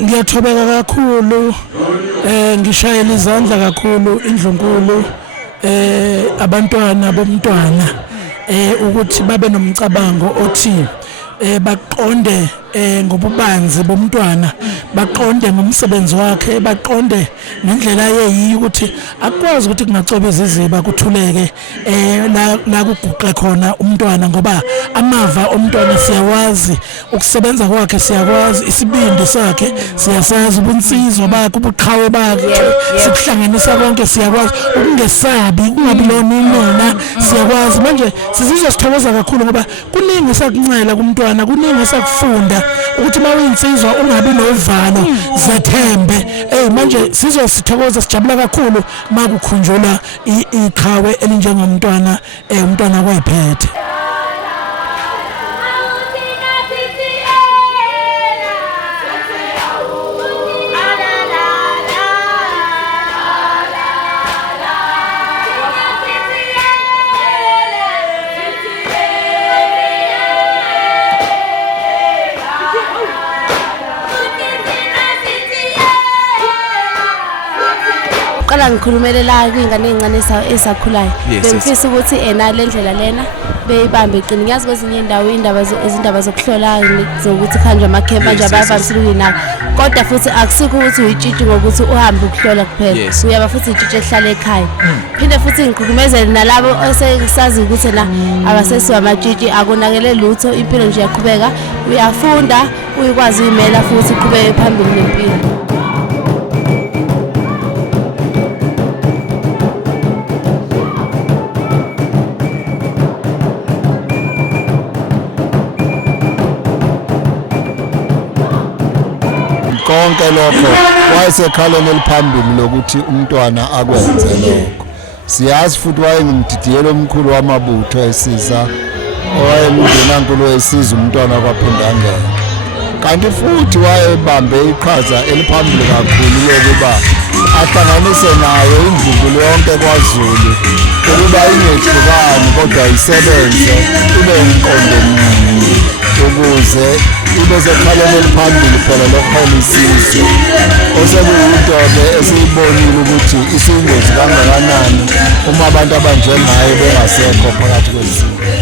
Ngiyathobeka kakhulu ngishayela izandla kakhulu indlunkulu abantwana bomntwana ukuthi babe nomcabango othi baqonde ngobubanzi bomntwana, baqonde ngomsebenzi wakhe, baqonde ngendlela yeyi ukuthi akwazi ukuthi kungacobeza iziba kuthuleke la kuguqe khona umntwana, ngoba amava omntwana siyawazi, ukusebenza kwakhe siyakwazi, isibindi sakhe siyasazi, ubunsizwa bakhe, ubuqhawe bakhe sikuhlanganisa konke siyakwazi, ukungesabi, kungabi lonina siyakwazi. Manje sizizwa sithokoza kakhulu ngoba kuningi sakuncela kumntwana, kuningi sakufunda ukuthi mawinsizwa ungabi novalo, zethembe. Manje sizwe sithokoza, sijabula kakhulu makukhunjulwa iqhawe elinjengomntwana umntwana kwayiphethe. Qala ngikhulumele la kwingane ezincane esakhulayo, bengifisa ukuthi le ndlela lena beyibambe iqini. Ngiyazi kwezinye indawo izindaba zokuhlola zokuthi khanjwe amakhempa nje abavamisile ukuyinaka, kodwa futhi akusikho ukuthi uyitshitshi ngokuthi uhambe ukuhlola kuphela, uyaba futhi itshitshi ehlala ekhaya. Phinde futhi ngikhukumezele nalabo esesazi ukuthi abasesiwa amatshitshi akonakele lutho, impilo nje yaqhubeka, uyafunda uyikwazi uyimela futhi uqhubeke phambili nempilo. Konke lokho wayesekhaleni eliphambili lokuthi umntwana akwenze lokho. Siyazi futhi wayengumdidiyelo omkhulu wamabutho esiza, owayemngenankulu wesiza umntwana kwaphinda angena. Kanti futhi wayebambe iqhaza eliphambili kakhulu yokuba ahlanganise nayo indlunkulu yonke kwaZulu ukuba ingehlukani kodwa isebenze ibe umqondo munye ukuze ibe sekhaleni eliphambili phela lokuhola isizwe. Osekuyinto-ke esiyibonile ukuthi isiyingozi kangakanani uma abantu abanjengayo bengasekho phakathi kwesizwe.